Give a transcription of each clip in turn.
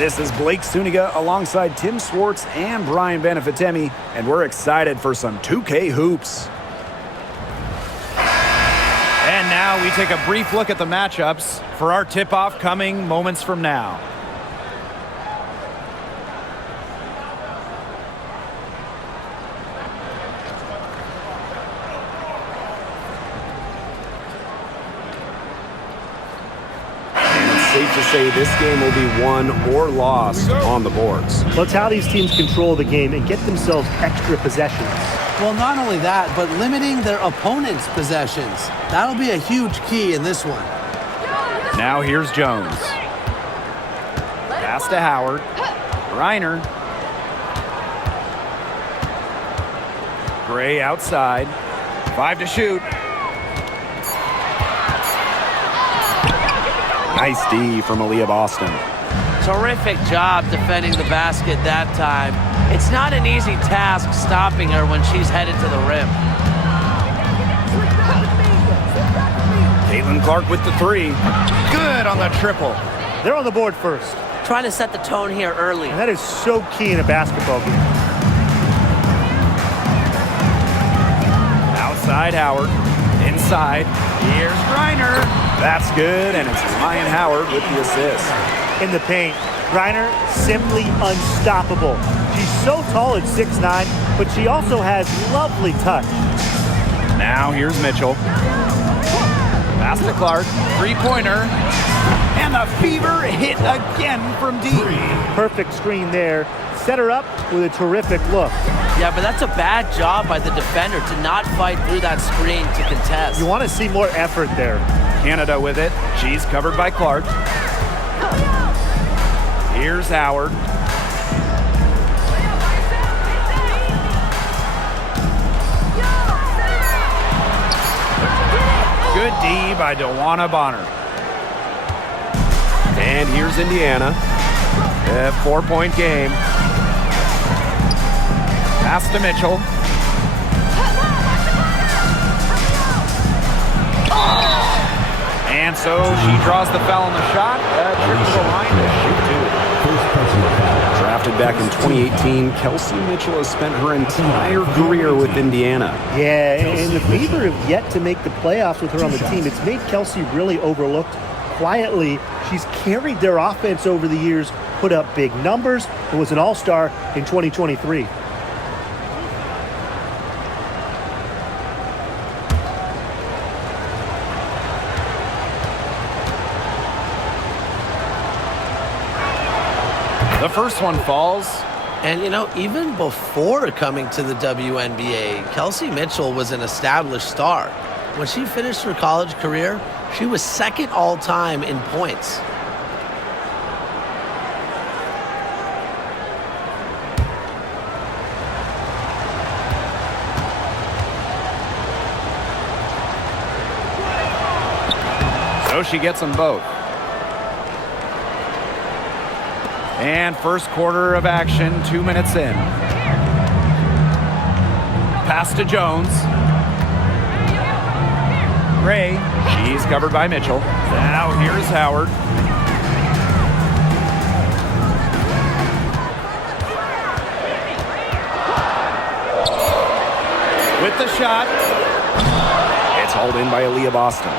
This is Blake Suniga alongside Tim Swartz and Brian Benefitemi, and we're excited for some 2K hoops. And now we take a brief look at the matchups for our tip-off coming moments from now. Safe to say this game will be won or lost on the boards. Well, it's how these teams control the game and get themselves extra possessions. Well, not only that, but limiting their opponent's possessions. That'll be a huge key in this one. Now here's Jones. Pass to Howard. Reiner. Gray outside. 5 to shoot. Nice D from Aaliyah Boston. Terrific job defending the basket that time. It's not an easy task stopping her when she's headed to the rim. Caitlin Clark with the 3. Good on the triple. They're on the board first. Trying to set the tone here early. And that is so key in a basketball game. Outside Howard. Inside. Here's Reiner. That's good, and it's Ryan Howard with the assist. In the paint, Reiner simply unstoppable. She's so tall at 6'9", but she also has lovely touch. Now here's Mitchell. Pass to Clark. 3-pointer. And the fever hit again from deep. Perfect screen there. Set her up with a terrific look. Yeah, but that's a bad job by the defender to not fight through that screen to contest. You want to see more effort there. Canada with it. She's covered by Clark. Here's Howard. Good D by DeWanna Bonner. And here's Indiana. A 4-point game. Pass to Mitchell. And so she draws the foul on the shot. Trip to the line to shoot two. Drafted back in 2018, Kelsey Mitchell has spent her entire career with Indiana. Yeah, and the Fever have yet to make the playoffs with her on the team. It's made Kelsey really overlooked. Quietly, she's carried their offense over the years, put up big numbers, and was an all-star in 2023. The first one falls. And, you know, even before coming to the WNBA, Kelsey Mitchell was an established star. When she finished her college career, she was second all-time in points. So she gets them both. And first quarter of action, 2 minutes in. Pass to Jones. Gray, she's covered by Mitchell. Now here's Howard. With the shot. It's hauled in by Aaliyah Boston.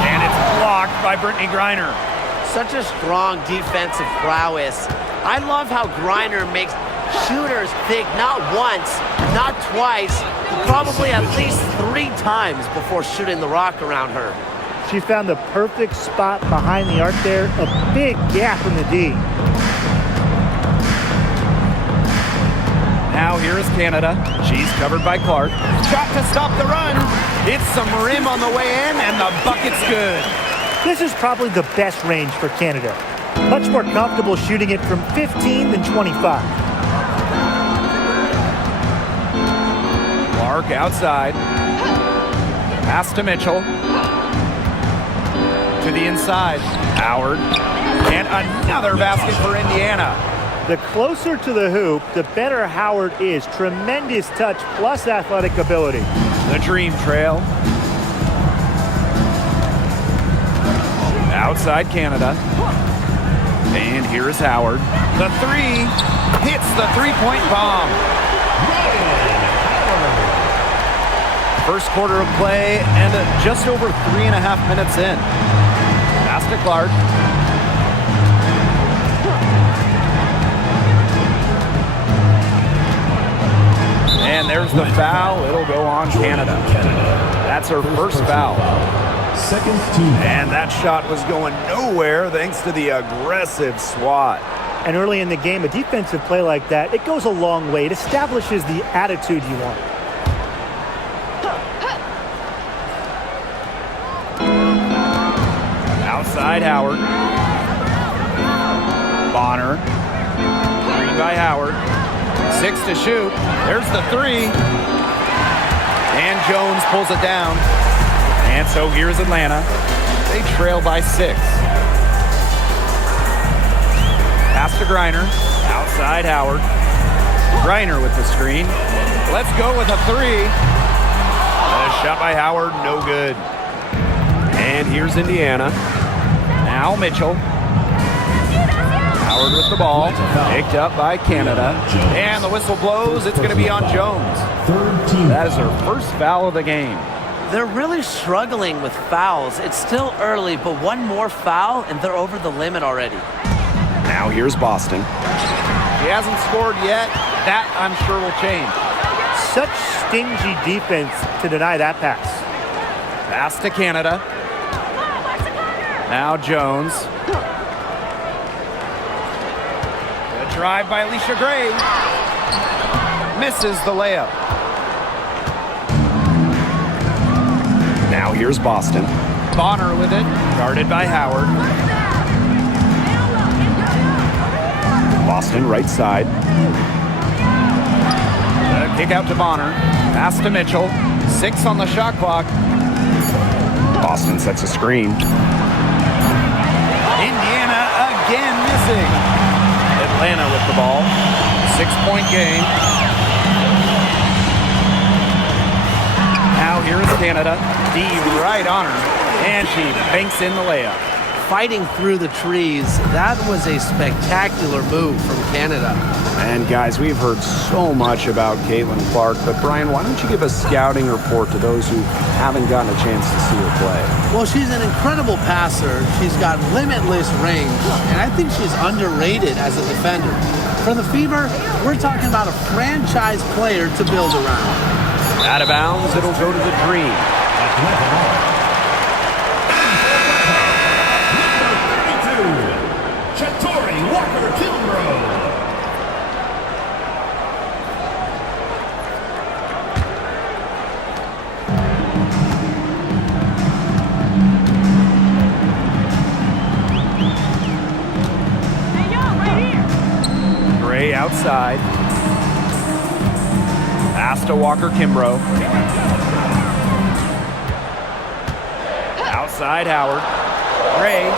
And it's blocked by Brittany Griner. Such a strong defensive prowess. I love how Griner makes shooters think not once, not twice, probably at least 3 times before shooting the rock around her. She found the perfect spot behind the arc there, a big gap in the D. Now here is Canada. She's covered by Clark. Shot to stop the run. It's some rim on the way in, and the bucket's good. This is probably the best range for Canada. Much more comfortable shooting it from 15 than 25. Clark outside. Pass to Mitchell. To the inside. Howard. And another basket for Indiana. The closer to the hoop, the better Howard is. Tremendous touch plus athletic ability. The dream trail. Outside Canada. And here is Howard. The three hits the three-point bomb. First quarter of play and just over 3.5 minutes in. Pass to Clark. And there's the foul. It'll go on Canada. That's her first foul. Second team. And that shot was going nowhere thanks to the aggressive swat. And early in the game, a defensive play like that, it goes a long way. It establishes the attitude you want. Outside Howard. Bonner. Green by Howard. 6 to shoot. There's the three. And Jones pulls it down. And so here's Atlanta. They trail by 6. Pass to Griner. Outside Howard. Griner with the screen. Let's go with a three. A shot by Howard, no good. And here's Indiana. Now Mitchell. Howard with the ball. Picked up by Canada. And the whistle blows. It's going to be on Jones. Third team. That is her first foul of the game. They're really struggling with fouls. It's still early, but one more foul and they're over the limit already. Now here's Boston. He hasn't scored yet. That, I'm sure, will change. Such stingy defense to deny that pass. Pass to Canada. Now Jones. The drive by Alicia Gray. Misses the layup. Now here's Boston. Bonner with it. Guarded by Howard. Boston right side. Kick out to Bonner. Pass to Mitchell. 6 on the shot clock. Boston sets a screen. Indiana again missing. Atlanta with the ball. 6-point game. Now here is Canada. D right on her. And she banks in the layup. Fighting through the trees, that was a spectacular move from Canada. And guys, we've heard so much about Caitlin Clark, but Brian, why don't you give a scouting report to those who haven't gotten a chance to see her play? Well, she's an incredible passer. She's got limitless range, and I think she's underrated as a defender. For the Fever, we're talking about a franchise player to build around. Out of bounds, it'll go to the Dream. Gray outside. Pass to Walker Kimbrough. Outside Howard. Gray.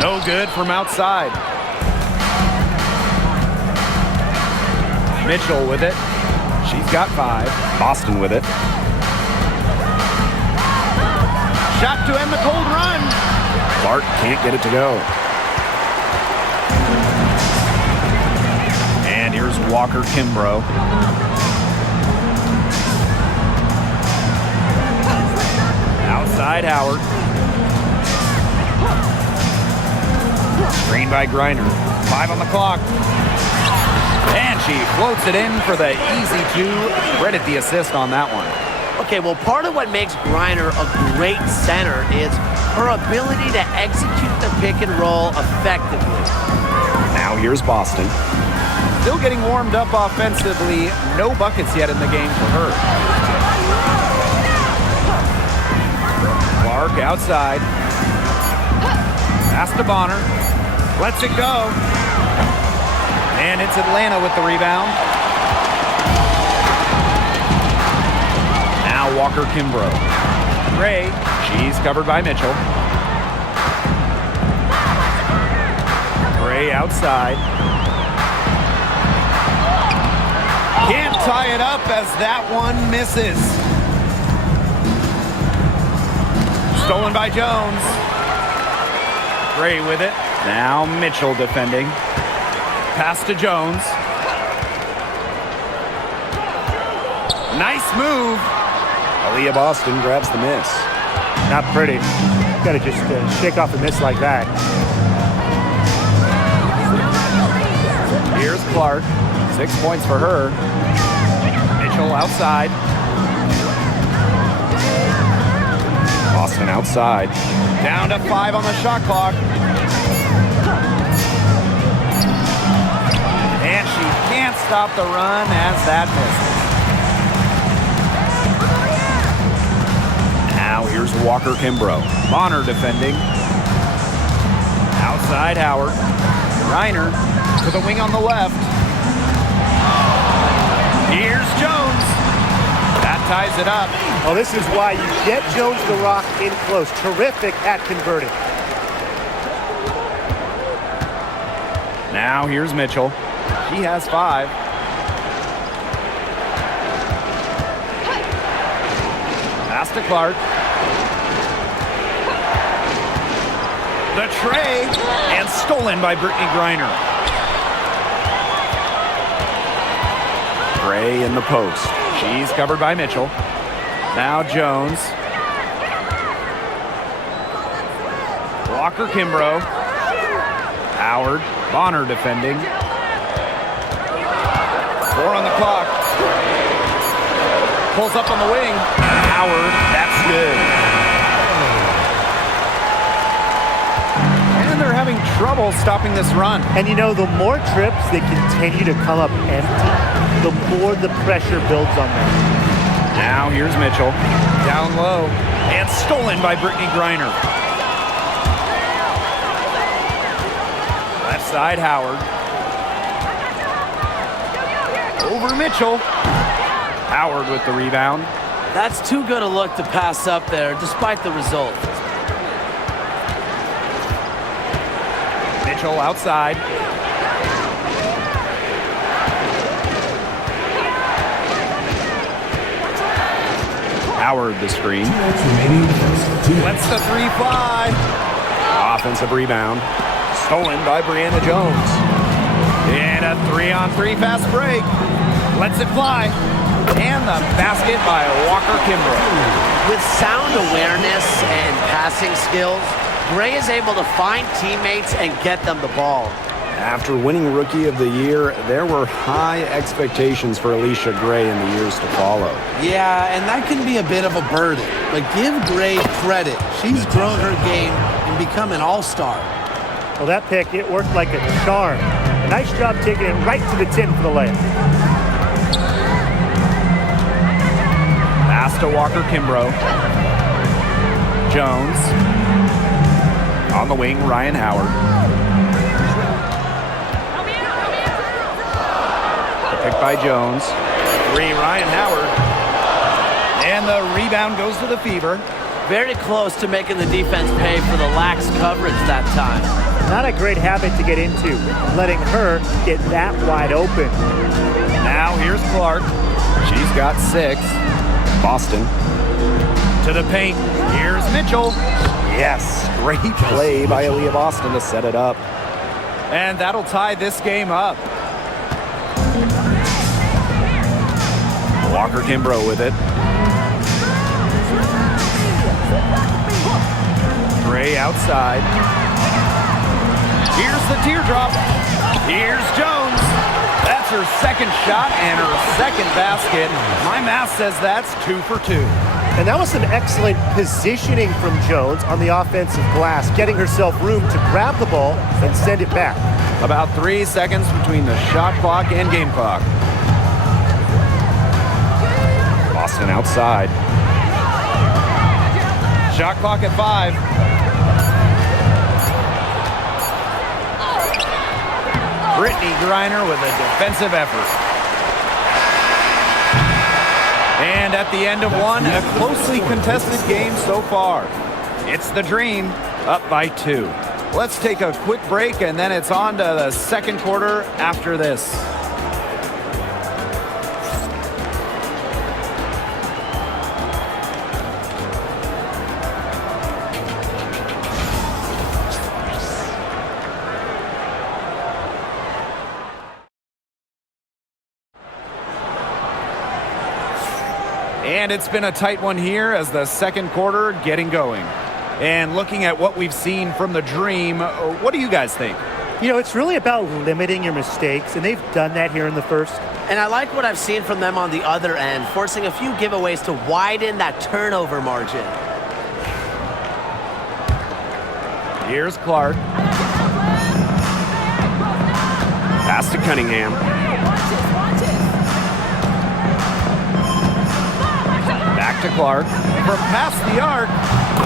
No good from outside. Mitchell with it. She's got 5. Boston with it. Shot to end the cold run. Clark can't get it to go. And here's Walker Kimbrough. Outside Howard. Screen by Griner. 5 on the clock. And she floats it in for the easy 2. Credit the assist on that one. Okay, well, part of what makes Griner a great center is her ability to execute the pick and roll effectively. Now here's Boston. Still getting warmed up offensively. No buckets yet in the game for her. Clark outside. Pass to Bonner. Lets it go. And it's Atlanta with the rebound. Now Walker Kimbrough. Gray. She's covered by Mitchell. Gray outside. Can't tie it up as that one misses. Stolen by Jones. Gray with it. Now Mitchell defending. Pass to Jones. Nice move. Aaliyah Boston grabs the miss. Not pretty. Got to just shake off a miss like that. Here's Clark. 6 points for her. Mitchell outside. Boston outside. Down to 5 on the shot clock. And she can't stop the run as that misses. Now here's Walker Kimbrough. Bonner defending. Outside Howard. Reiner to the wing on the left. Here's Jones. That ties it up. Well, this is why you get Jones the rock in close. Terrific at converting. Now here's Mitchell. She has 5. Pass to Clark. The tray, and stolen by Brittany Griner. Gray in the post. She's covered by Mitchell. Now Jones. Walker Kimbrough. Howard. Bonner defending. 4 on the clock. Pulls up on the wing. Howard. That's good. And they're having trouble stopping this run. And you know, the more trips they continue to come up empty, the more the pressure builds on them. Now here's Mitchell. Down low. And stolen by Brittany Griner. Left side Howard. Over Mitchell. Howard with the rebound. That's too good a look to pass up there, despite the result. Mitchell outside. Howard the screen. Lets the 3 fly. Offensive rebound. Stolen by Brianna Jones. And a 3-on-3 fast break. Lets it fly. And the basket by Walker Kimbrough. With sound awareness and passing skills, Gray is able to find teammates and get them the ball. After winning Rookie of the Year, there were high expectations for Alicia Gray in the years to follow. Yeah, and that can be a bit of a burden. But give Gray credit. She's grown her game and become an all-star. Well, that pick, it worked like a charm. A nice job taking it right to the tin for the layup. Pass to Walker Kimbrough. Jones. On the wing, Ryan Howard. The pick by Jones. 3, Ryan Howard. And the rebound goes to the Fever. Very close to making the defense pay for the lax coverage that time. Not a great habit to get into, letting her get that wide open. Now here's Clark. She's got 6. Boston. To the paint. Here's Mitchell. Yes, great play by Aaliyah Boston to set it up. And that'll tie this game up. Walker Kimbrough with it. Gray outside. Here's the teardrop. Here's Jones. That's her second shot and her second basket. My math says that's 2 for 2. And that was some excellent positioning from Jones on the offensive glass, getting herself room to grab the ball and send it back. About 3 seconds between the shot clock and game clock. Boston outside. Shot clock at 5. Brittany Griner with a defensive effort. And at the end of one, a closely contested game so far. It's the Dream up by 2. Let's take a quick break, and then it's on to the second quarter after this. And it's been a tight one here as the second quarter getting going. And looking at what we've seen from the Dream, what do you guys think? You know, it's really about limiting your mistakes, and they've done that here in the first. And I like what I've seen from them on the other end, forcing a few giveaways to widen that turnover margin. Here's Clark. Pass to Cunningham. Back to Clark. From past the arc,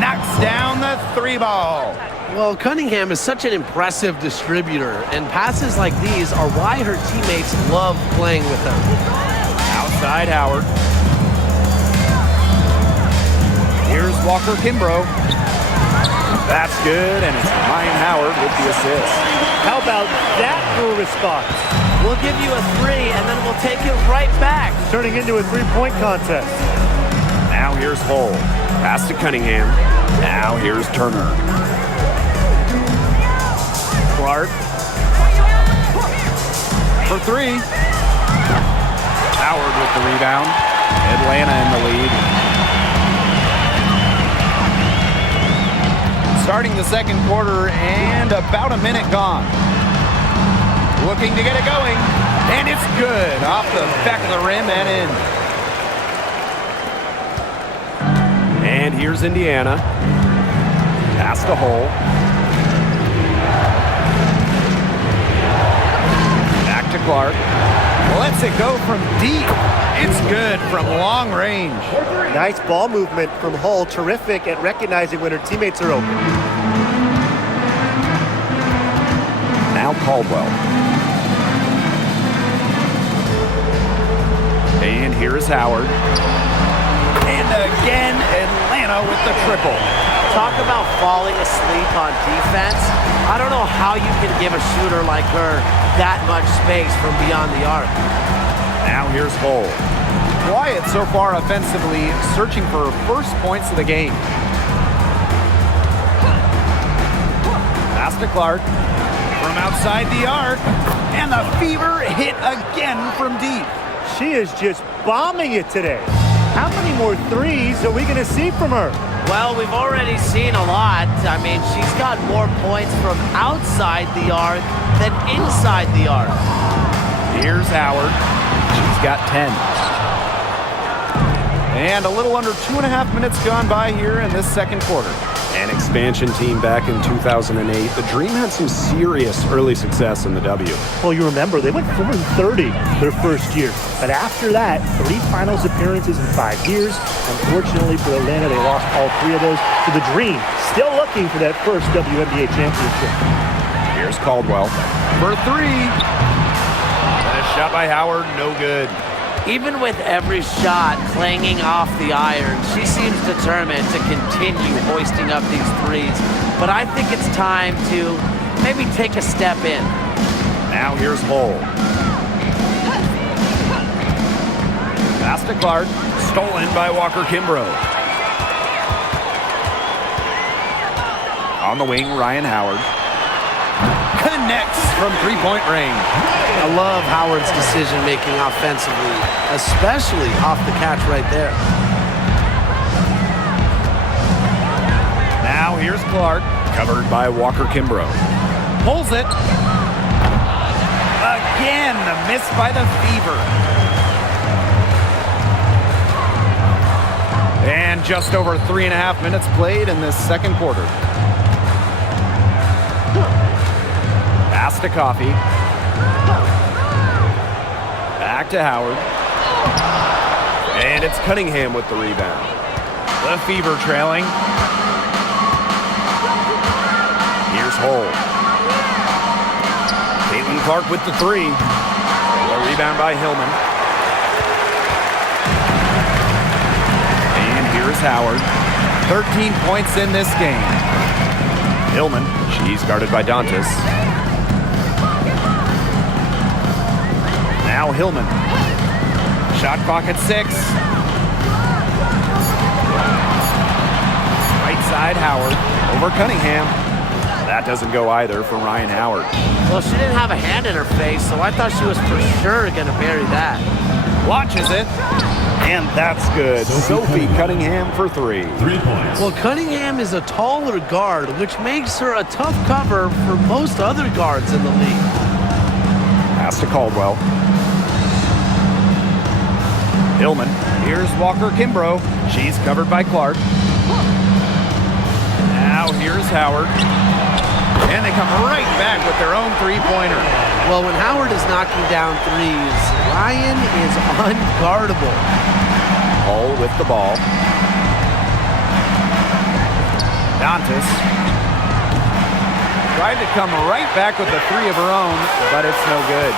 knocks down the 3-ball. Well, Cunningham is such an impressive distributor, and passes like these are why her teammates love playing with her. Outside Howard. Here's Walker Kimbrough. That's good, and it's Ryan Howard with the assist. How about that for a response? We'll give you a 3, and then we'll take it right back. Turning into a three-point contest. Now here's Hull. Pass to Cunningham. Now here's Turner. Clark. For 3. Howard with the rebound. Atlanta in the lead. Starting the second quarter and about a minute gone. Looking to get it going. And it's good. Off the back of the rim and in. And here's Indiana. Pass to Hull. Back to Clark. Lets it go from deep. It's good from long range. Nice ball movement from Hull. Terrific at recognizing when her teammates are open. Now Caldwell. And here is Howard. And again, Atlanta with the triple. Talk about falling asleep on defense. I don't know how you can give a shooter like her that much space from beyond the arc. Now here's Hull. Quiet so far offensively, searching for first points of the game. Pass to Clark. From outside the arc. And the Fever hit again from deep. She is just bombing it today. How many more threes are we going to see from her? Well, we've already seen a lot. I mean, she's got more points from outside the arc than inside the arc. Here's Howard. She's got 10. And a little under 2.5 minutes gone by here in this second quarter. An expansion team back in 2008. The Dream had some serious early success in the W. Well, you remember, they went 4-30 their first year. But after that, 3 finals appearances in 5 years. Unfortunately for Atlanta, they lost all 3 of those to the Dream. Still looking for that first WNBA championship. Here's Caldwell. For 3. And a shot by Howard, no good. Even with every shot clanging off the iron, she seems determined to continue hoisting up these threes. But I think it's time to maybe take a step in. Now here's Hull. Pass to Clark. Stolen by Walker Kimbrough. On the wing, Ryan Howard. Connects from three-point range. I love Howard's decision-making offensively, especially off the catch right there. Now here's Clark. Covered by Walker Kimbrough. Pulls it. Again, the miss by the Fever. And just over 3.5 minutes played in this second quarter. Pass to Coffey. Back to Howard. And it's Cunningham with the rebound. The Fever trailing. Here's Hull. Caitlin Clark with the 3. A rebound by Hillman. And here's Howard. 13 points in this game. Hillman, she's guarded by Dantas. Now Hillman. Shot clock at 6. Right side Howard. Over Cunningham. That doesn't go either from Ryan Howard. Well, she didn't have a hand in her face, so I thought she was for sure going to bury that. Launches it. And that's good. Sophie Cunningham for 3. 3 points. Well, Cunningham is a taller guard, which makes her a tough cover for most other guards in the league. Pass to Caldwell. Hillman. Here's Walker Kimbrough. She's covered by Clark. Now here's Howard. And they come right back with their own three-pointer. Well, when Howard is knocking down threes, Ryan is unguardable. Hull with the ball. Dantas tried to come right back with the three of her own, but it's no good.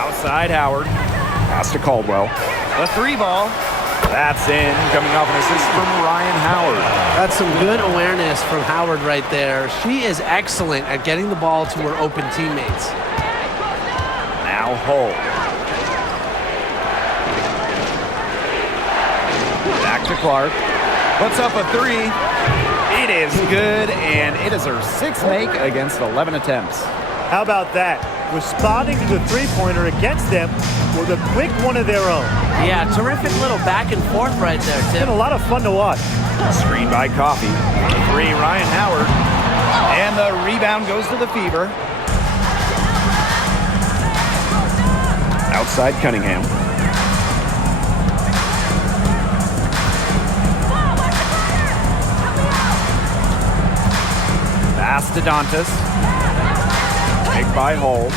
Outside Howard. Pass to Caldwell. The three ball. That's in, coming off an assist from Ryan Howard. That's some good awareness from Howard right there. She is excellent at getting the ball to her open teammates. Now Hull. Back to Clark. Puts up a three. It is good, and it is her 6th make against 11 attempts. How about that? Responding to the three-pointer against them with a quick one of their own. Yeah, terrific little back and forth right there, It's Tim. been a lot of fun to watch. Screen by Coffey. Three, Ryan Howard. And the rebound goes to the Fever. Outside Cunningham. Pass to Dantas. Take by Hull.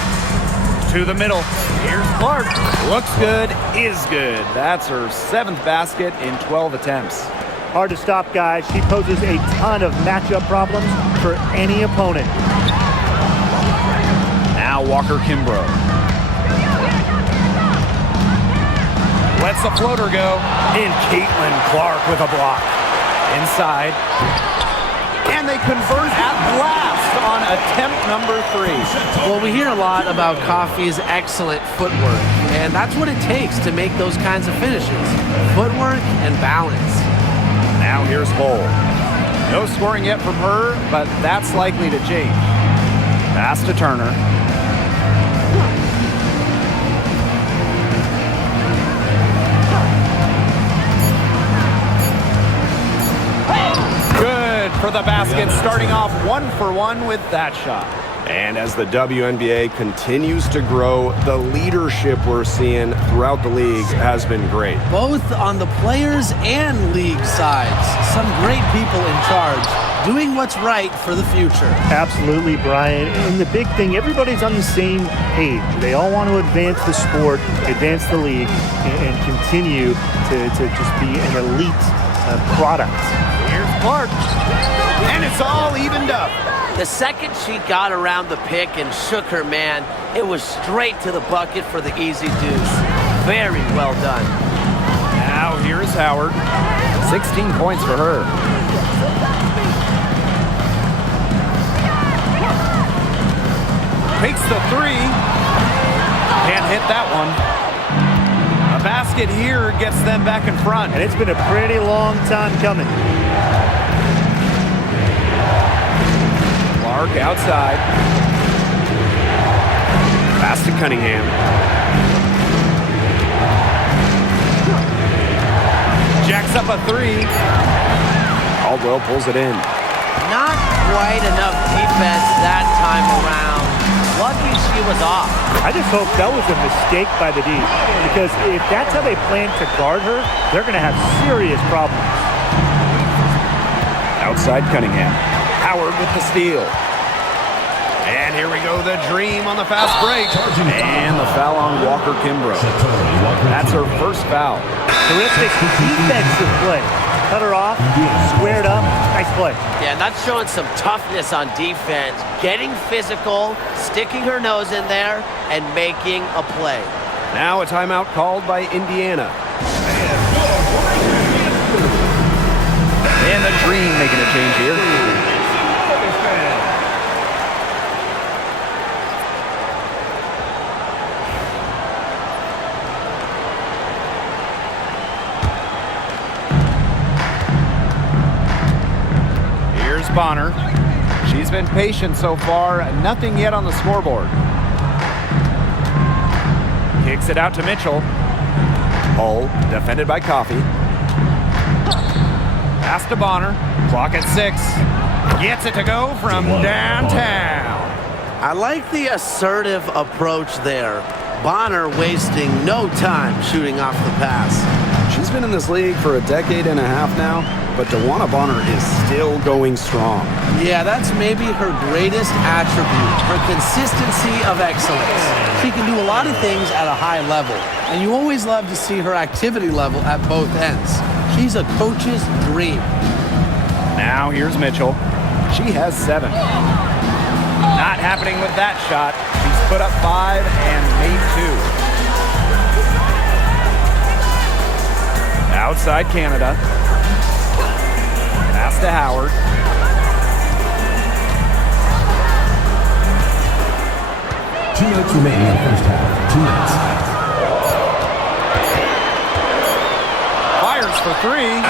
To the middle. Here's Clark. Looks good, is good. That's her 7th basket in 12 attempts. Hard to stop, guys. She poses a ton of matchup problems for any opponent. Now Walker Kimbrough. Lets the floater go. And Caitlin Clark with a block. Inside. And they convert at last on attempt number 3. Well, we hear a lot about Coffey's excellent footwork, and that's what it takes to make those kinds of finishes. Footwork and balance. Now here's Hull. No scoring yet from her, but that's likely to change. Pass to Turner. Good for the basket, starting off 1 for 1 with that shot. And as the WNBA continues to grow, the leadership we're seeing throughout the league has been great. Both on the players and league sides. Some great people in charge, doing what's right for the future. Absolutely, Brian. And the big thing, everybody's on the same page. They all want to advance the sport, advance the league, and continue to just be an elite product. Here's Clark. And it's all evened up. The second she got around the pick and shook her man, it was straight to the bucket for the easy deuce. Very well done. Now here's Howard. 16 points for her. Takes the three. Can't hit that one. A basket here gets them back in front. And it's been a pretty long time coming. Clark outside. Pass to Cunningham. Jacks up a three. Caldwell pulls it in. Not quite enough defense that time around. Lucky she was off. I just hope that was a mistake by the D, because if that's how they plan to guard her, they're going to have serious problems. Outside Cunningham. Howard with the steal. And here we go, the dream on the fast break. And the foul on Walker Kimbrough. That's her first foul. Terrific defensive play. Cut her off, squared up, nice play. Yeah, that's showing some toughness on defense. Getting physical, sticking her nose in there, and making a play. Now a timeout called by Indiana. And the dream making a change here. Here's Bonner. She's been patient so far. Nothing yet on the scoreboard. Kicks it out to Mitchell. Hull, defended by Coffey. Pass to Bonner. Clock at 6. Gets it to go from downtown. I like the assertive approach there. Bonner wasting no time shooting off the pass. She's been in this league for a decade and a half now, but DeWanna Bonner is still going strong. Yeah, that's maybe her greatest attribute, her consistency of excellence. She can do a lot of things at a high level, and you always love to see her activity level at both ends. She's a coach's dream. Now here's Mitchell. She has 7. Not happening with that shot. She's put up 5 and made 2. Outside Canada. Pass to Howard. Two minutes remaining in the first half. 2 minutes. Fires for 3.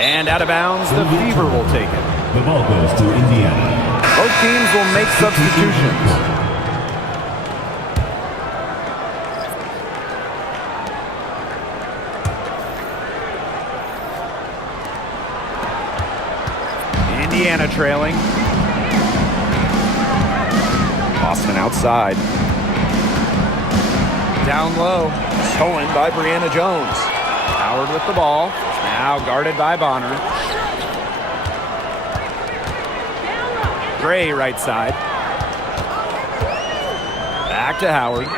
And out of bounds, the Fever will take it. The ball goes to Indiana. Both teams will make substitutions. Indiana trailing. Boston outside. Down low. Stolen by Brianna Jones. Howard with the ball. Now guarded by Bonner. Gray right side. Back to Howard.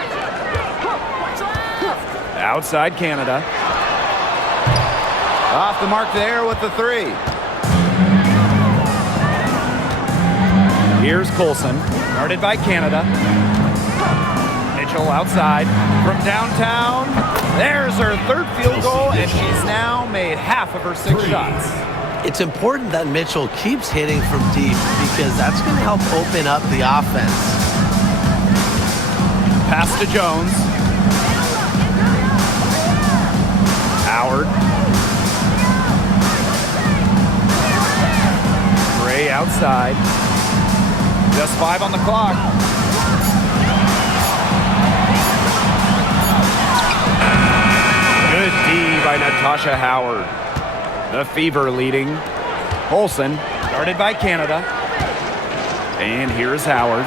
Outside Canada. Off the mark there with the 3. Here's Colson. Guarded by Canada. Mitchell outside. From downtown. There's her 3rd field goal, and she's now made half of her 6 shots. It's important that Mitchell keeps hitting from deep because that's going to help open up the offense. Pass to Jones. Howard. Gray outside. Just 5 on the clock. Good D by Natasha Howard. The Fever leading. Olsen, guarded by Canada. And here's Howard.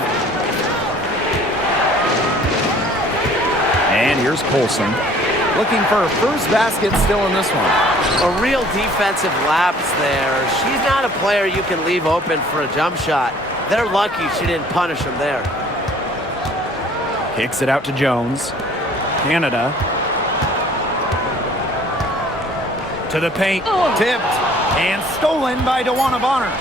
And here's Colson. Looking for her first basket still in this one. A real defensive lapse there. She's not a player you can leave open for a jump shot. They're lucky she didn't punish him there. Kicks it out to Jones. Canada. To the paint, tipped, and stolen by DeWanna Bonner.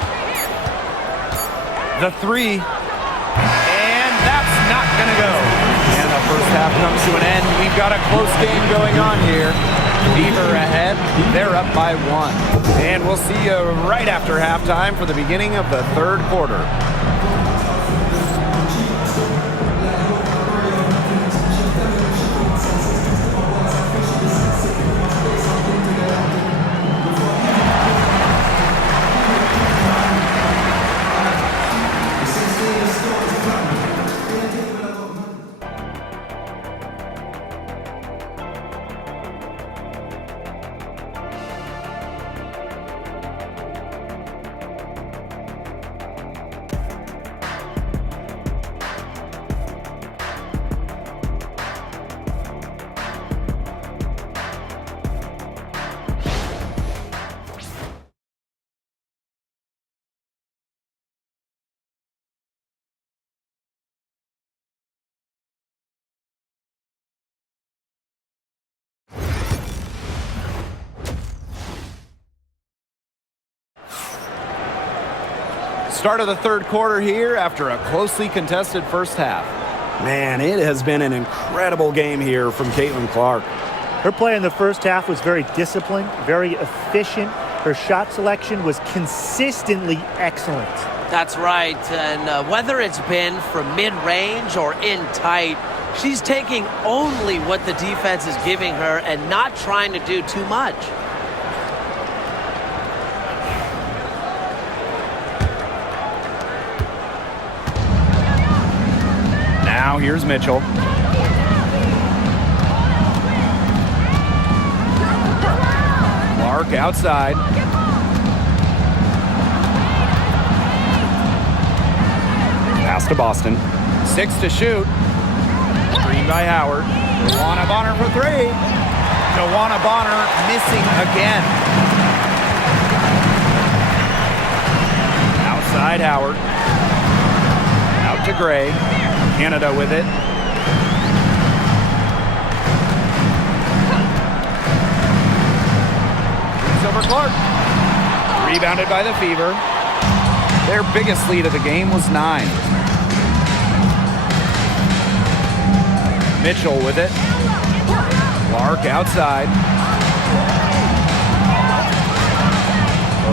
The 3, and that's not gonna go. And the first half comes to an end. We've got a close game going on here. Fever ahead, they're up by 1. And we'll see you right after halftime for the beginning of the 3rd quarter. Start of the 3rd quarter here after a closely contested first half. Man, it has been an incredible game here from Caitlin Clark. Her play in the first half was very disciplined, very efficient. Her shot selection was consistently excellent. That's right, and whether it's been from mid-range or in tight, she's taking only what the defense is giving her and not trying to do too much. Now Now here's Mitchell. Clark outside. Pass to Boston. 6 to shoot. Screen by Howard. Joanna Bonner for 3. Joanna Bonner missing again. Outside Howard. Out to Gray. Canada with it. It's over Clark. Rebounded by the Fever. Their biggest lead of the game was 9. Mitchell with it. Clark outside.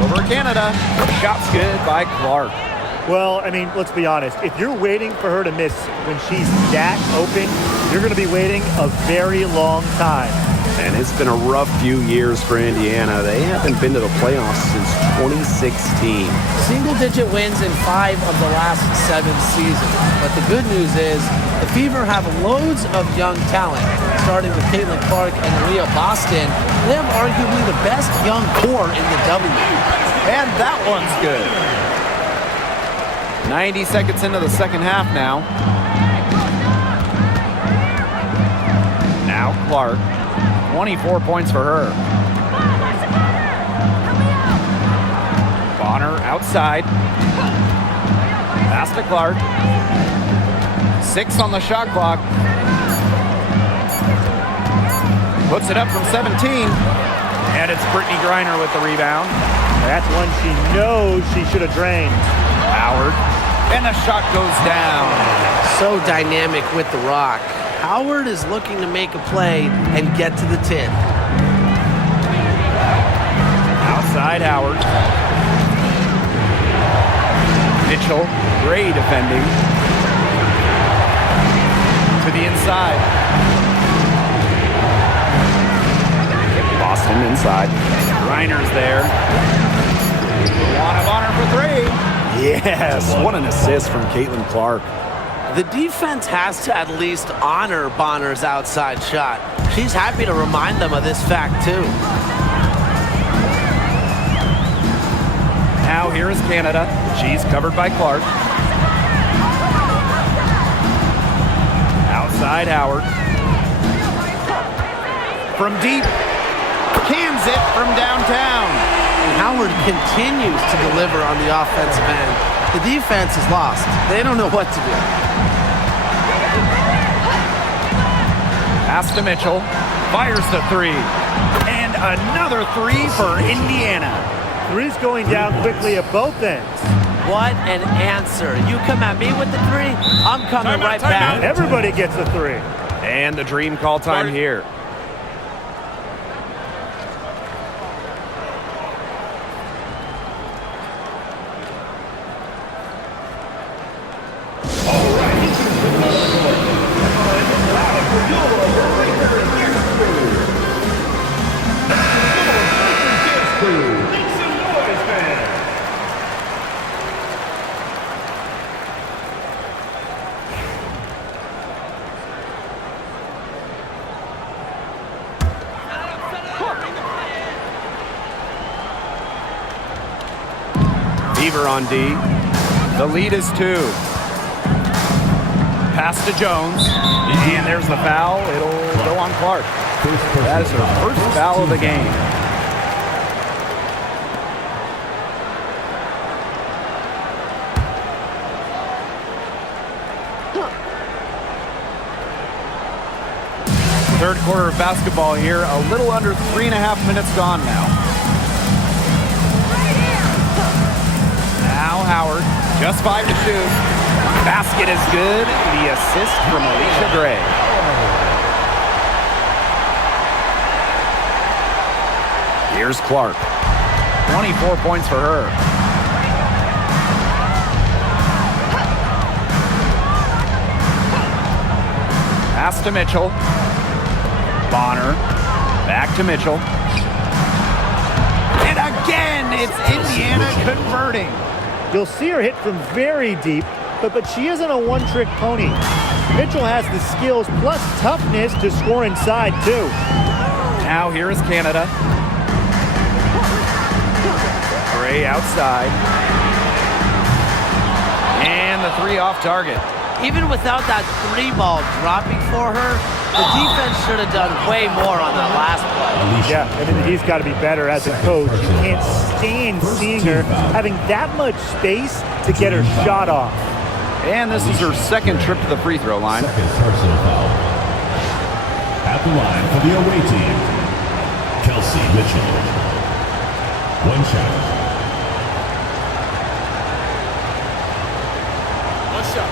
Over Canada. Shot's good by Clark. Well, I mean, let's be honest. If you're waiting for her to miss when she's that open, you're going to be waiting a very long time. And it's been a rough few years for Indiana. They haven't been to the playoffs since 2016. Single-digit wins in 5 of the last 7 seasons. But the good news is the Fever have loads of young talent, starting with Caitlin Clark and Leah Boston. They have arguably the best young core in the W. And that one's good. 90 seconds into the second half now. Now Clark. 24 points for her. Bonner outside. Pass to Clark. 6 on the shot clock. Puts it up from 17. And it's Brittany Griner with the rebound. That's one she knows she should have drained. Howard. And the shot goes down. So dynamic with the rock. Howard is looking to make a play and get to the 10. Outside Howard. Mitchell, Gray defending. To the inside. Boston inside. Reiner's there. Joanna Bonner for 3. Yes, what an assist from Caitlin Clark. The defense has to at least honor Bonner's outside shot. She's happy to remind them of this fact, too. Now here is Canada. She's covered by Clark. Outside Howard. From deep. Cans it from downtown. And Howard continues to deliver on the offensive end. The defense is lost. They don't know what to do. Pass to Mitchell. Fires the 3. And another 3 for Indiana. 3's going down quickly at both ends. What an answer. You come at me with the 3, I'm coming right back. Everybody gets a 3. And the dream call time here. Fever on D. The lead is 2. Pass to Jones. And there's the foul. It'll go on Clark. That is her first foul of the game. Third quarter of basketball here. A little under 3.5 minutes gone now. Now Howard, just 5 to shoot. Basket is good. The assist from Alicia Gray. Here's Clark. 24 points for her. Pass to Mitchell. Bonner. Back to Mitchell. And again, it's Indiana converting. You'll see her hit from very deep, but she isn't a one-trick pony. Mitchell has the skills plus toughness to score inside, too. Now here is Canada. Gray outside. And the three off target. Even without that three ball dropping for her, the defense should have done way more on that last play. Yeah, I mean, he's got to be better as a coach. You can't stand seeing her having that much space to get her shot off. And this is her second trip to the free throw line. Second personal foul. At the line for the away team, Kelsey Mitchell. One shot. One shot.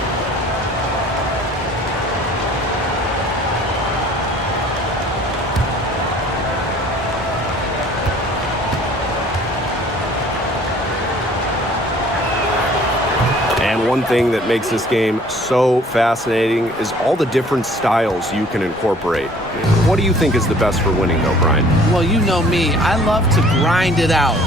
And one thing that makes this game so fascinating is all the different styles you can incorporate. What do you think is the best for winning, though, Brian? Well, you know me. I love to grind it out.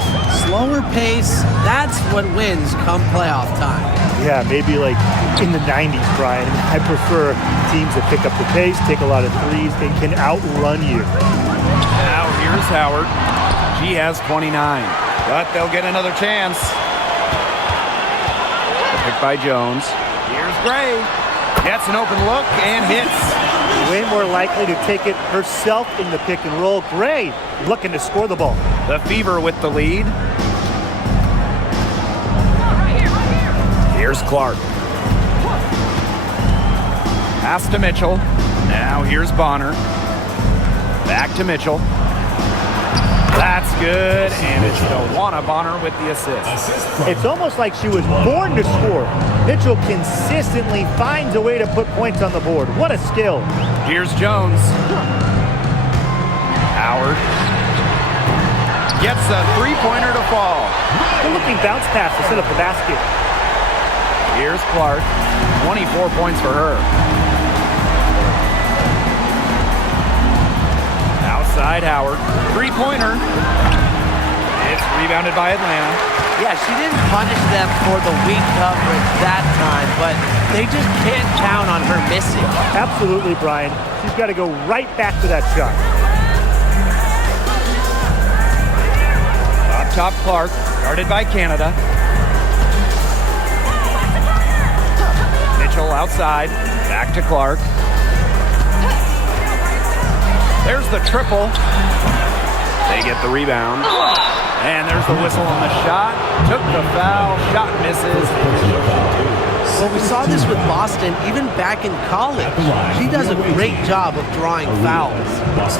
Slower pace, that's what wins come playoff time. Yeah, maybe like in the 90s, Brian. I prefer teams that pick up the pace, take a lot of threes, and can outrun you. Now here's Howard. She has 29, but they'll get another chance. Picked by Jones. Here's Gray. Gets an open look and hits. Way more likely to take it herself in the pick and roll. Gray looking to score the ball. The Fever with the lead. Here's Clark. Pass to Mitchell. Now here's Bonner. Back to Mitchell. That's good, and it's Dawana Bonner with the assist. It's almost like she was born to score. Mitchell consistently finds a way to put points on the board. What a skill. Here's Jones. Howard gets a three-pointer to fall. Good looking bounce pass to set up the basket. Here's Clark. 24 points for her. Outside Howard. Three-pointer. It's rebounded by Atlanta. Yeah, she didn't punish them for the weak coverage that time, but they just can't count on her missing. Absolutely, Brian. She's got to go right back to that shot. Up top Clark, guarded by Canada. Mitchell outside, back to Clark. There's the triple. They get the rebound. And there's the whistle on the shot. Took the foul. Shot misses. Well, we saw this with Boston even back in college. She does a great job of drawing fouls.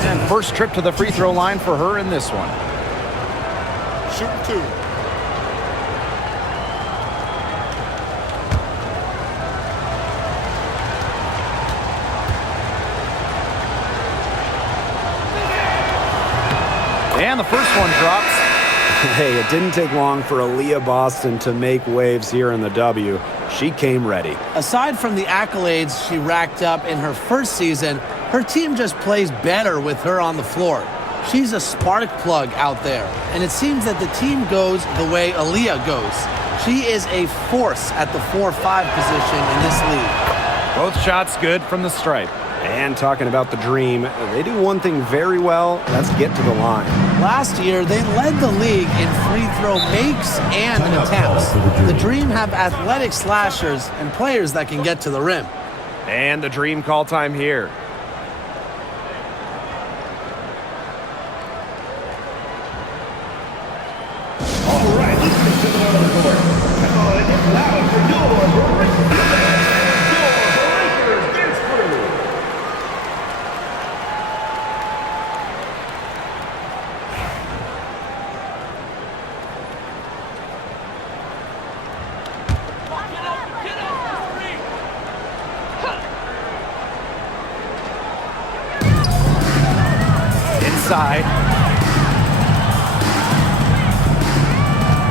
And first trip to the free throw line for her in this one. Shoot two. And the first one drops. Hey, it didn't take long for Aaliyah Boston to make waves here in the W. She came ready. Aside from the accolades she racked up in her first season, her team just plays better with her on the floor. She's a spark plug out there, and it seems that the team goes the way Aaliyah goes. She is a force at the 4-5 position in this league. Both shots good from the stripe. And talking about the dream, they do one thing very well. That's get to the line. Last year, they led the league in free throw makes and attempts. The Dream have athletic slashers and players that can get to the rim. And the Dream call time here. All right, listen to the middle of the court. Come on, it's loud for your Breakers dance crew. Inside.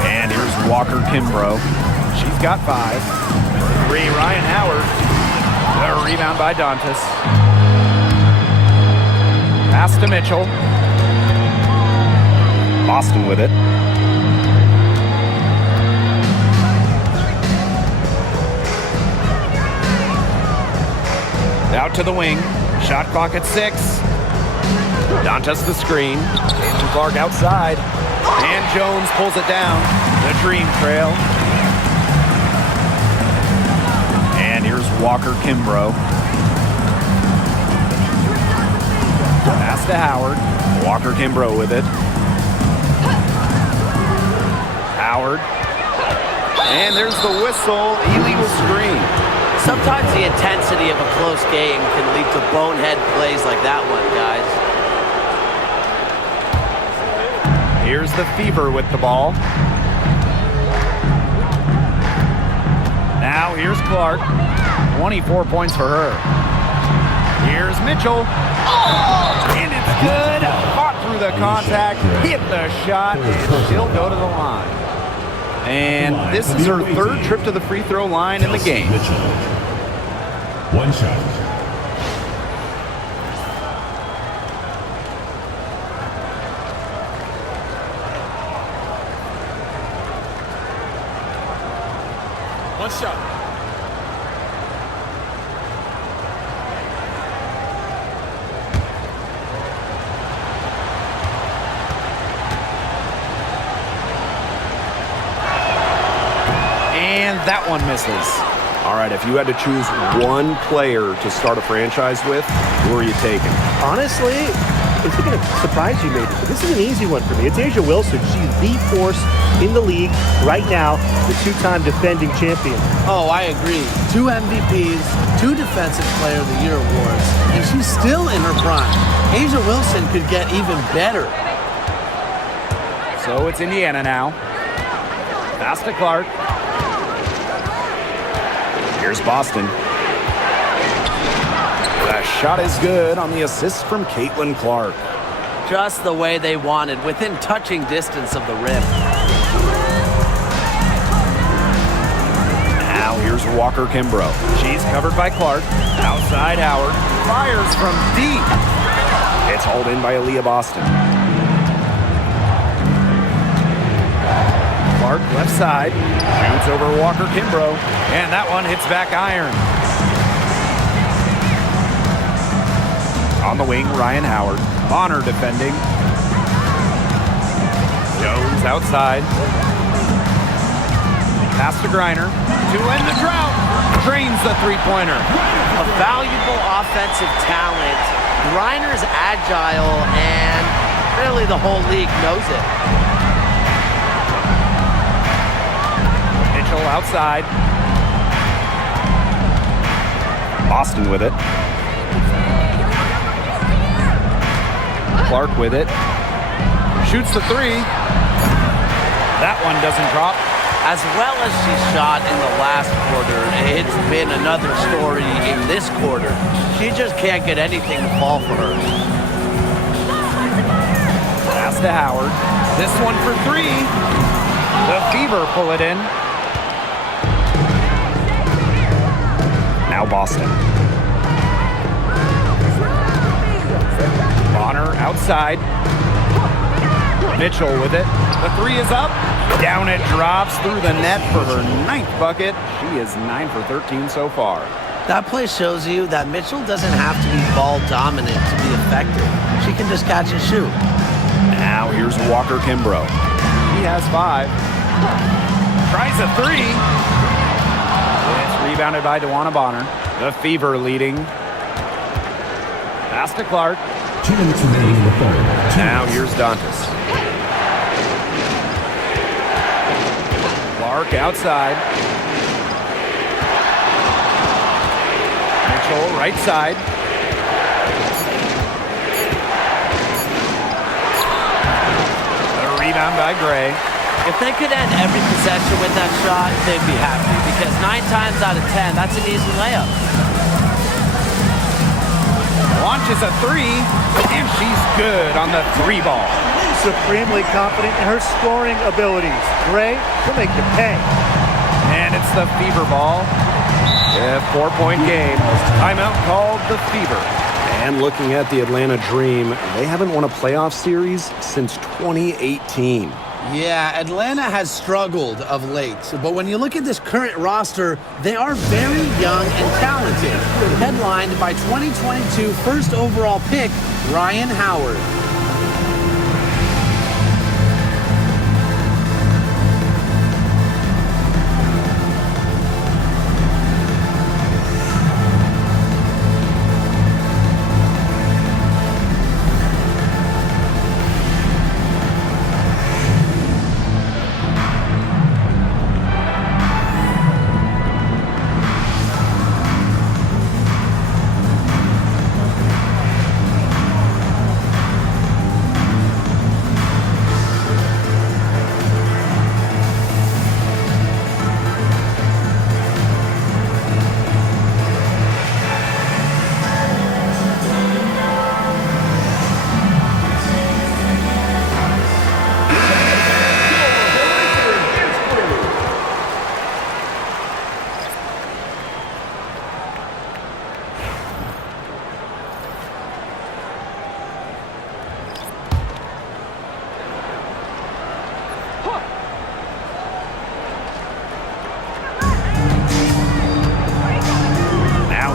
And here's Walker Kimbrough. She's got 5. 3, Ryan Howard. The rebound by Dantas. Pass to Mitchell. Boston with it. Out to the wing. Shot clock at 6. Dantas the screen. Jason Clark outside. And Jones pulls it down. The Dream Trail. And here's Walker Kimbrough. Pass to Howard. Walker Kimbrough with it. Howard. And there's the whistle. Illegal screen. Sometimes the intensity of a close game can lead to bonehead plays like that one, guys. Here's the Fever with the ball. Now here's Clark. 24 points for her. Here's Mitchell. And it's good. Fought through the contact. Hit the shot. And she'll go to the line. And this is her third trip to the free throw line in the game. One shot. One shot. And that one misses. All right, if you had to choose one player to start a franchise with, who are you taking? Honestly, it's going to surprise you maybe, but this is an easy one for me. It's A'ja Wilson. She's the force in the league right now, the two-time defending champion. Oh, I agree. 2 MVPs, 2 Defensive Player of the Year awards, and she's still in her prime. A'ja Wilson could get even better. So it's Indiana now. Pass to Clark. Here's Boston. The shot is good on the assist from Caitlin Clark. Just the way they wanted, within touching distance of the rim. Now here's Walker Kimbrough. She's covered by Clark. Outside Howard. Fires from deep. It's hauled in by Aaliyah Boston. Clark left side. Shoots over Walker Kimbrough. And that one hits back iron. On the wing, Ryan Howard. Bonner defending. Jones outside. Pass to Griner. To end the drought. Drains the three-pointer. A valuable offensive talent. Griner's agile, and really the whole league knows it. Mitchell outside. Boston with it. Clark with it. Shoots the 3. That one doesn't drop. As well as she shot in the last quarter, it's been another story in this quarter. She just can't get anything to fall for her. Pass to Howard. This one for 3. The Fever pull it in. Now Boston. Bonner outside. Mitchell with it. The 3 is up. Down it drops through the net for her 9th bucket. She is 9 for 13 so far. That play shows you that Mitchell doesn't have to be ball dominant to be effective. She can just catch and shoot. Now here's Walker Kimbrough. He has 5. Tries a 3. It's rebounded by DeWanna Bonner. The Fever leading. Pass to Clark. 2 minutes remaining in the third. Now here's Dantas. Clark outside. Mitchell right side. A rebound by Gray. If they could end every possession with that shot, they'd be happy, because 9 times out of 10, that's an easy layup. Launches a 3, and she's good on the 3 ball. Supremely confident in her scoring abilities. Gray, she'll make you pay. And it's the Fever ball. A 4-point game. Timeout called the Fever. And looking at the Atlanta Dream, they haven't won a playoff series since 2018. Yeah, Atlanta has struggled of late, but when you look at this current roster, they are very young and talented. Headlined by 2022 first overall pick, Ryan Howard.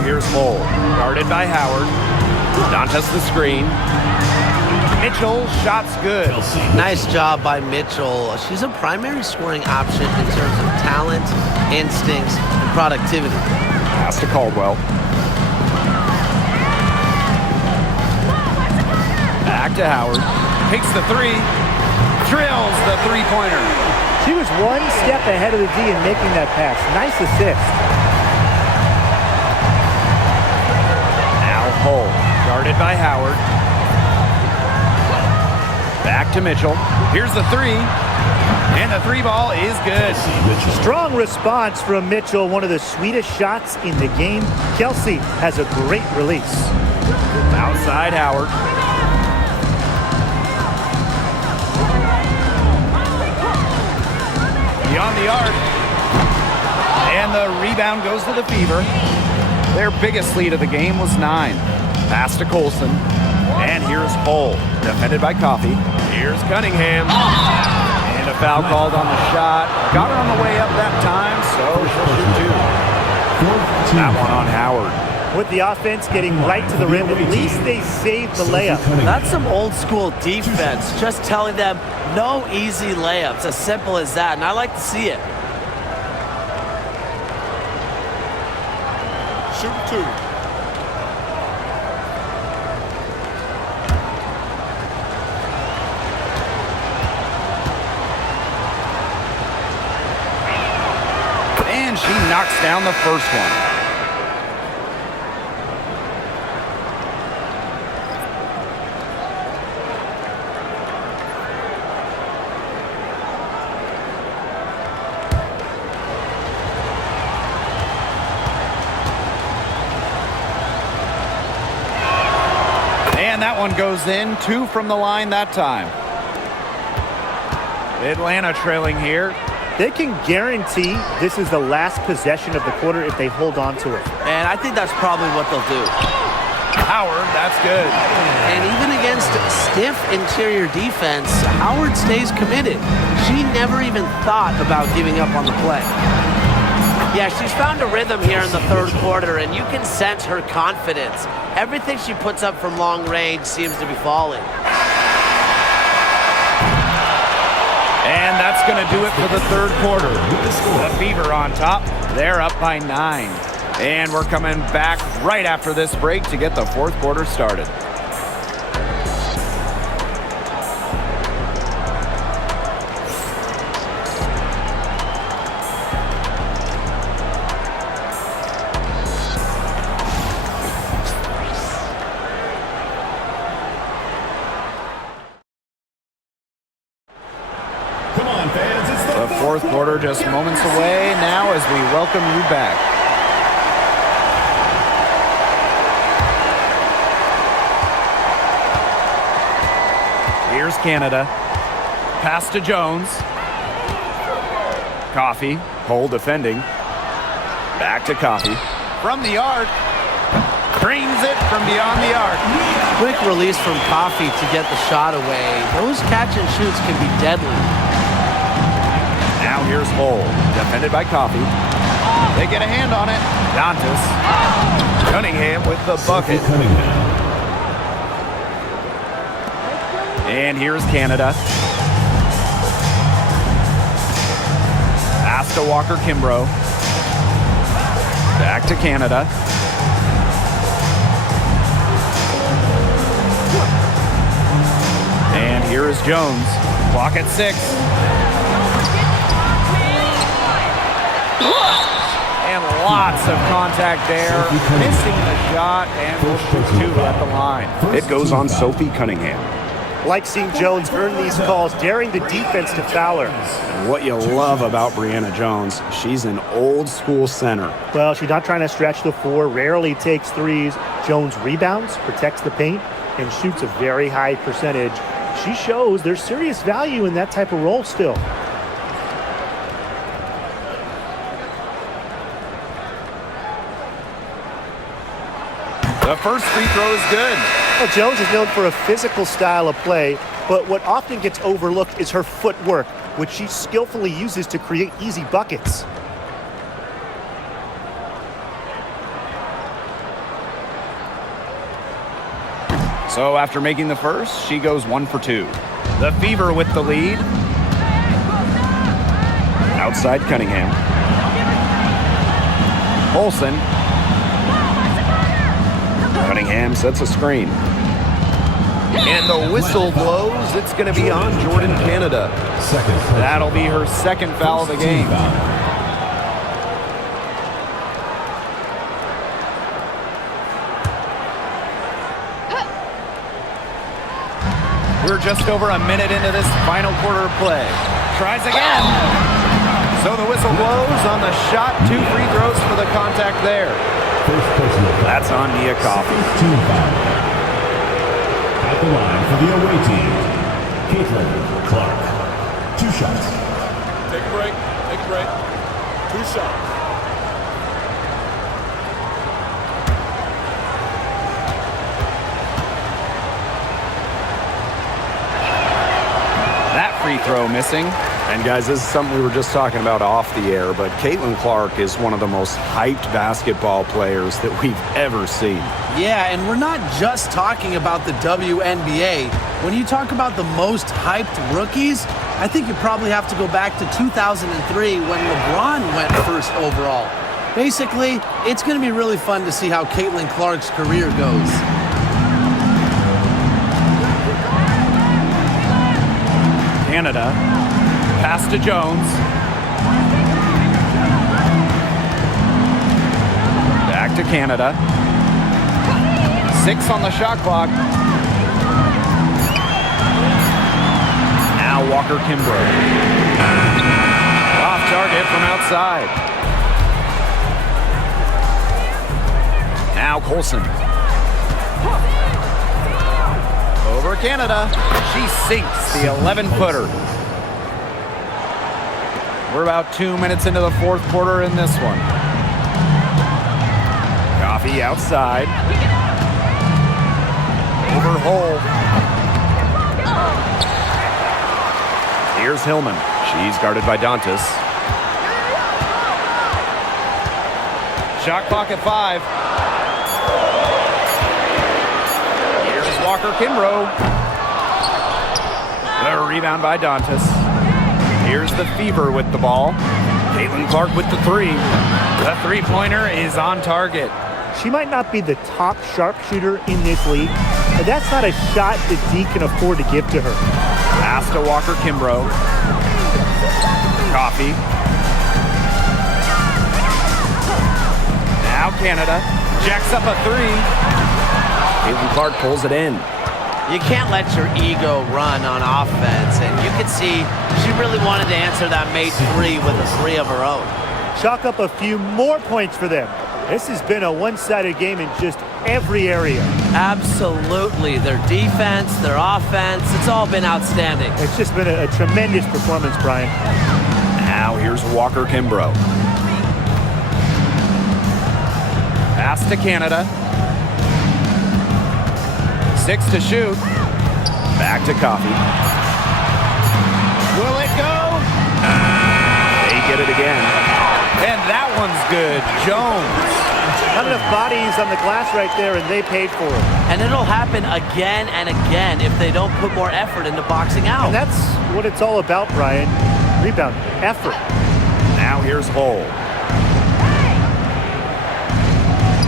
Here's Cole, guarded by Howard. Dantes the screen. Mitchell, shots good. Nice job by Mitchell. She's a primary scoring option in terms of talent, instincts, and productivity. Pass to Caldwell. Back to Howard. Takes the three. Drills the three-pointer. She was one step ahead of the D in making that pass. Nice assist. Cole, guarded by Howard. Back to Mitchell. Here's the three. And the three ball is good. Strong response from Mitchell. One of the sweetest shots in the game. Kelsey has a great release. Outside Howard. Beyond the arc. And the rebound goes to the Fever. Their biggest lead of the game was 9. Pass to Colson. And here's Hull, defended by Coffey. Here's Cunningham. And a foul called on the shot. Got her on the way up that time, so she'll shoot 2. That one on Howard. With the offense getting right to the rim, at least they saved the layup. That's some old school defense. Just telling them no easy layups. As simple as that. And I like to see it. Shoot 2. And she knocks down the first one. And that one goes in. 2 from the line that time. Atlanta trailing here. They can guarantee this is the last possession of the quarter if they hold on to it. And I think that's probably what they'll do. Howard, that's good. And even against stiff interior defense, Howard stays committed. She never even thought about giving up on the play. Yeah, she's found a rhythm here in the third quarter, and you can sense her confidence. Everything she puts up from long range seems to be falling. And that's going to do it for the third quarter. The Fever on top. They're up by 9. And we're coming back right after this break to get the fourth quarter started. The fourth quarter just moments away now as we welcome you back. Here's Canada. Pass to Jones. Coffey. Hole defending. Back to Coffey. From the arc. Drains it from beyond the arc. Quick release from Coffey to get the shot away. Those catch and shoots can be deadly. Now here's Hole, defended by Coffee. They get a hand on it. Dantas. Cunningham with the bucket. And here's Canada. Pass to Walker-Kimbrough. Back to Canada. And here is Jones. Clock at 6. And lots of contact there. Missing the shot and will shoot 2 at the line. It goes on Sophie Cunningham. Like seeing Jones earn these calls, daring the defense to foul her. What you love about Brianna Jones, she's an old school center. Well, she's not trying to stretch the floor, rarely takes threes. Jones rebounds, protects the paint, and shoots a very high percentage. She shows there's serious value in that type of role still. The first free throw is good. Well, Jones is known for a physical style of play, but what often gets overlooked is her footwork, which she skillfully uses to create easy buckets. So after making the first, she goes 1 for 2. The Fever with the lead. Outside Cunningham. Olsen. Cunningham sets a screen. And the whistle blows. It's going to be on Jordan Canada. That'll be her second foul of the game. We're just over a minute into this final quarter of play. Tries again. So the whistle blows on the shot. 2 free throws for the contact there. That's on Nia Coffee. At the line for the away team, Caitlin Clark. 2 shots. Take a break. Take a break. 2 shots. That free throw missing. And guys, this is something we were just talking about off the air, but Caitlin Clark is one of the most hyped basketball players that we've ever seen. Yeah, and we're not just talking about the WNBA. When you talk about the most hyped rookies, I think you probably have to go back to 2003 when LeBron went first overall. Basically, it's going to be really fun to see how Caitlin Clark's career goes. Canada. Pass to Jones. Back to Canada. 6 on the shot clock. Now Walker-Kimbrough. Off target from outside. Now Colson. Over Canada. She sinks the 11-footer. We're about 2 minutes into the fourth quarter in this one. Coffee outside. Over Hole. Here's Hillman. She's guarded by Dantas. Shot clock at 5. Here's Walker-Kimbrough. The rebound by Dantas. Here's the Fever with the ball. Caitlin Clark with the 3. The three-pointer is on target. She might not be the top sharpshooter in this league, but that's not a shot that D can afford to give to her. Pass to Walker-Kimbrough. Coffee. Now Canada jacks up a 3. Caitlin Clark pulls it in. You can't let your ego run on offense, and you can see she really wanted to answer that made 3 with a 3 of her own. Chalk up a few more points for them. This has been a one-sided game in just every area. Absolutely. Their defense, their offense, it's all been outstanding. It's just been a tremendous performance, Brian. Now here's Walker-Kimbrough. Pass to Canada. 6 to shoot. Back to Coffee. Will it go? get it again. And that one's good. Jones. Not enough bodies on the glass right there, and they paid for it. And it'll happen again and again if they don't put more effort into boxing out. And that's what it's all about, Brian. Rebound, effort. Now here's Hull.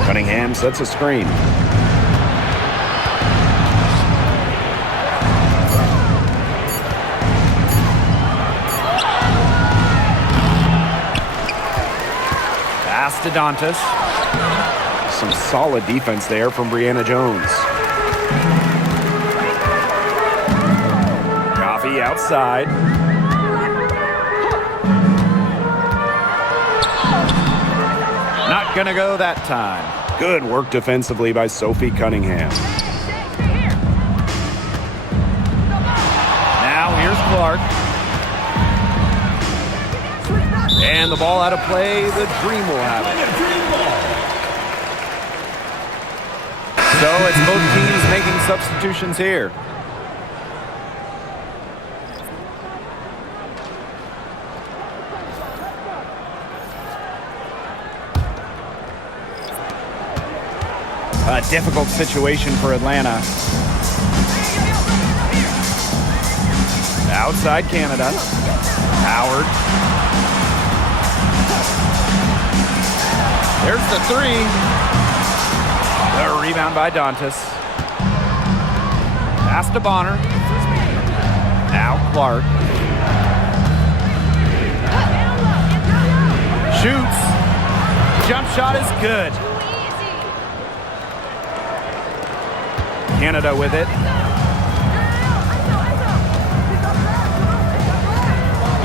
Cunningham sets a screen. Pass to Dantas. Some solid defense there from Brianna Jones. Coffee outside. Not gonna go that time. Good work defensively by Sophie Cunningham. Now here's Clark. And the ball out of play. The Dream will have it. So it's both teams making substitutions here. A difficult situation for Atlanta. Outside Canada. Howard. There's the three. The rebound by Dantas. Pass to Bonner. Now Clark. Shoots. Jump shot is good. Canada with it.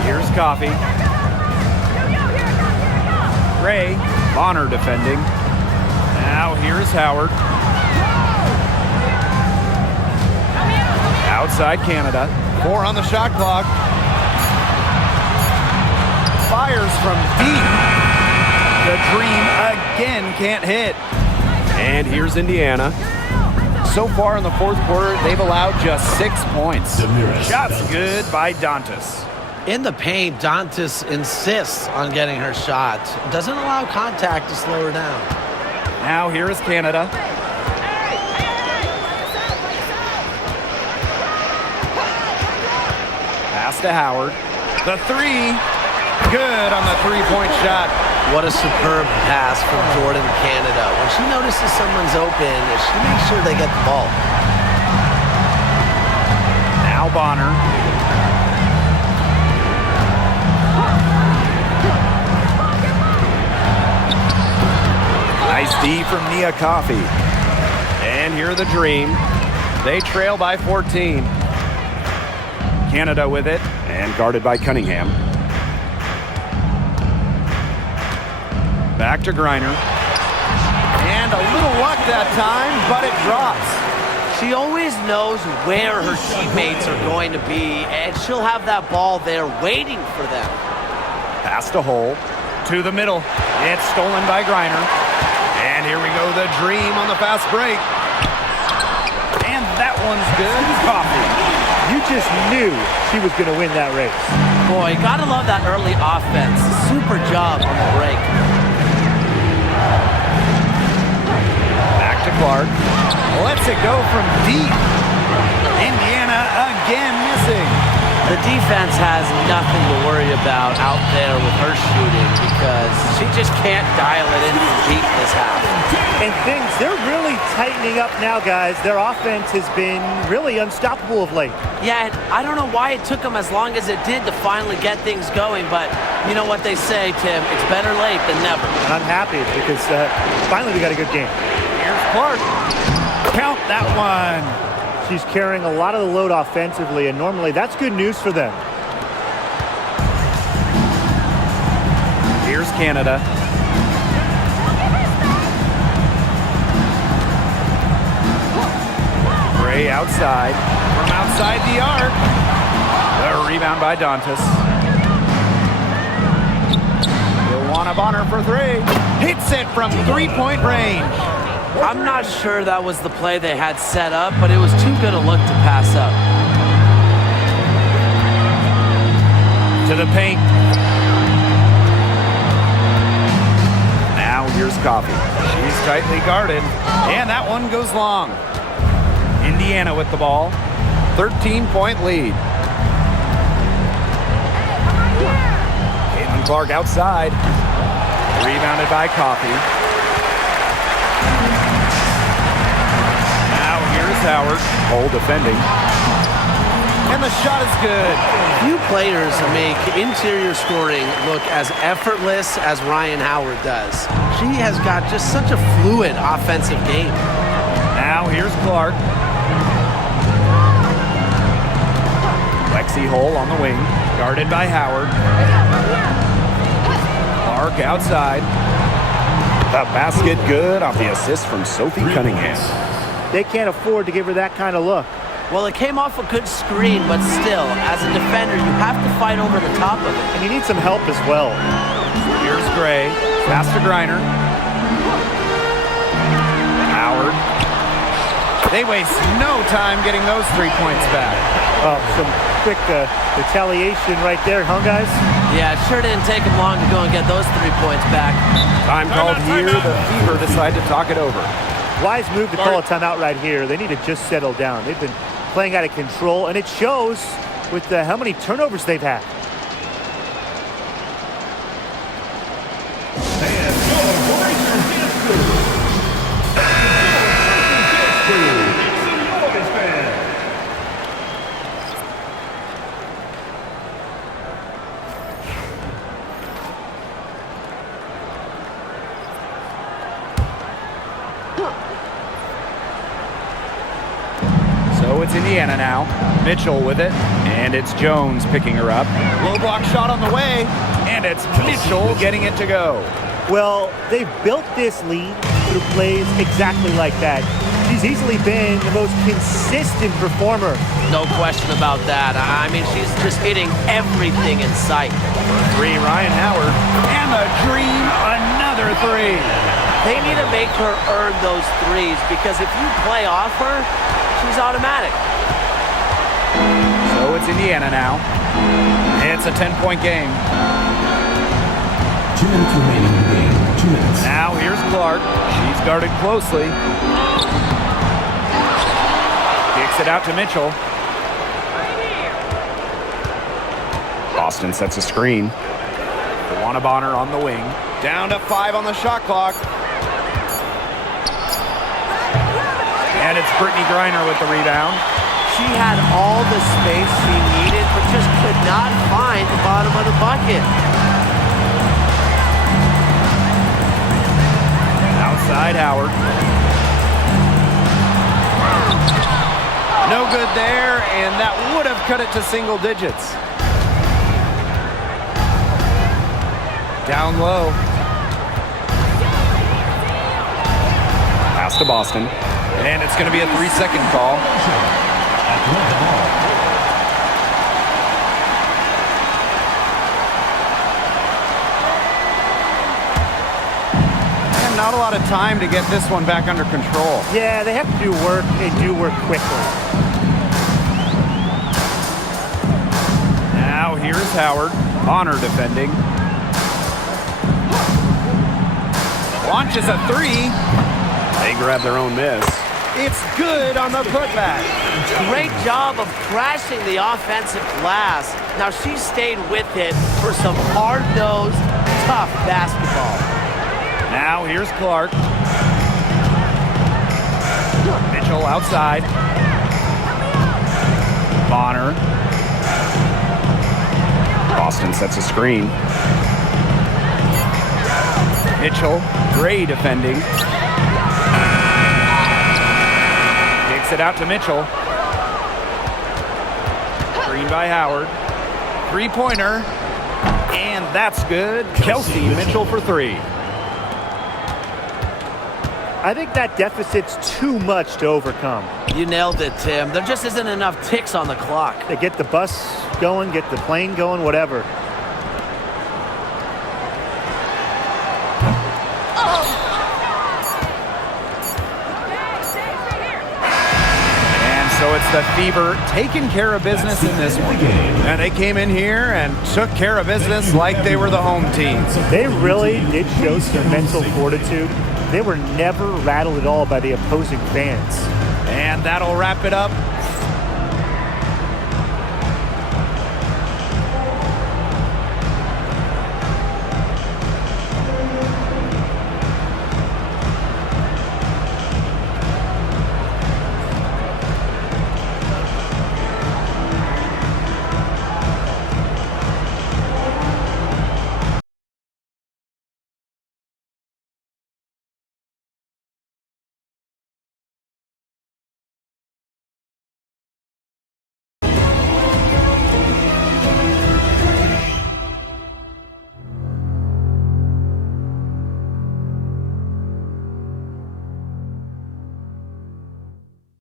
Here's Coffee. Gray. Bonner defending. Now here's Howard. Outside Canada. 4 on the shot clock. Fires from deep. The Dream again can't hit. And here's Indiana. So far in the fourth quarter, they've allowed just 6 points. Shots good by Dantas. In the paint, Dantas insists on getting her shot. Doesn't allow contact to slow her down. Now here is Canada. Pass to Howard. The three. Good on the three-point shot. What a superb pass from Jordan Canada. When she notices someone's open, she makes sure they get the ball. Now Bonner. Nice D from Nia Coffey. And here the Dream. They trail by 14. Canada with it and guarded by Cunningham. Back to Griner. And a little luck that time, but it drops. She always knows where her teammates are going to be, and she'll have that ball there waiting for them. Pass to Hull. To the middle. It's stolen by Griner. And here we go, the Dream on the fast break. And that one's good. Coffee. You just knew she was going to win that race. Boy, gotta love that early offense. Super job on the break. Back to Clark. Lets it go from deep. Indiana again missing. The defense has nothing to worry about out there with her shooting because she just can't dial it in from deep this half. And they're really tightening up now, guys. Their offense has been really unstoppable of late. Yeah, and I don't know why it took them as long as it did to finally get things going, but you know what they say, Tim, it's better late than never. And I'm happy because finally we got a good game. Here's Clark. Count that one. She's carrying a lot of the load offensively, and normally that's good news for them. Here's Canada. Gray outside. From outside the arc. The rebound by Dantas. Joanna Bonner for three. Hits it from three-point range. I'm not sure that was the play they had set up, but it was too good a look to pass up. To the paint. coffee. She's tightly guarded, and that one goes long. Indiana with the ball. 13-point lead. Caitlin Clark outside. Rebounded by Coffee. Now here's Howard. Hole defending. And the shot is good. Few players make interior scoring look as effortless as Ryan Howard does. She has got just such a fluid offensive game. Now here's Clark. Lexi Hole on the wing, guarded by Howard. Clark outside. The basket good off the assist from Sophie Cunningham. They can't afford to give her that kind of look. Well, it came off a good screen, but still, as a defender, you have to fight over the top of it. And you need some help as well. Here's Gray. Pass to Griner. Howard. They waste no time getting those 3 points back. Oh, some quick retaliation right there, huh, guys? Yeah, it sure didn't take them long to go and get those 3 points back. Time called here. The Fever decide to talk it over. Wise move to call a timeout right here. They need to just settle down. They've been playing out of control, and it shows with how many turnovers they've had. So it's Indiana now. Mitchell with it, and it's Jones picking her up. Low block shot on the way, and it's Mitchell getting it to go. Well, they've built this lead through plays exactly like that. She's easily been the most consistent performer. No question about that. I mean, she's just hitting everything in sight. 3, Ryan Howard, and the dream, another 3. They need to make her earn those threes, because if you play off her, she's automatic. So it's Indiana now. It's a 10-point game. 2 minutes remaining in the game. 2 minutes. Now here's Clark. She's guarded closely. Kicks it out to Mitchell. Boston sets a screen. Dewana Bonner on the wing. Down to 5 on the shot clock. And it's Brittany Griner with the rebound. She had all the space she needed, but just could not find the bottom of the bucket. Outside Howard. No good there, and that would have cut it to single digits. Down low. Pass to Boston. And it's going to be a 3-second call. And not a lot of time to get this one back under control. Yeah, they have to do work and do work quickly. Now here's Howard. Bonner defending. Launches a 3. They grab their own miss. It's good on the putback. Great job of crashing the offensive glass. Now she stayed with it for some hard-nosed, tough basketball. Now here's Clark. Mitchell outside. Bonner. Boston sets a screen. Mitchell. Gray defending. Kicks it out to Mitchell. Screen by Howard. 3-pointer. And that's good. Kelsey Mitchell for 3. I think that deficit's too much to overcome. You nailed it, Tim. There just isn't enough ticks on the clock. They get the bus going, get the plane going, whatever. And so it's the Fever taking care of business in this one. And they came in here and took care of business like they were the home team. They really did show some mental fortitude. They were never rattled at all by the opposing fans. And that'll wrap it up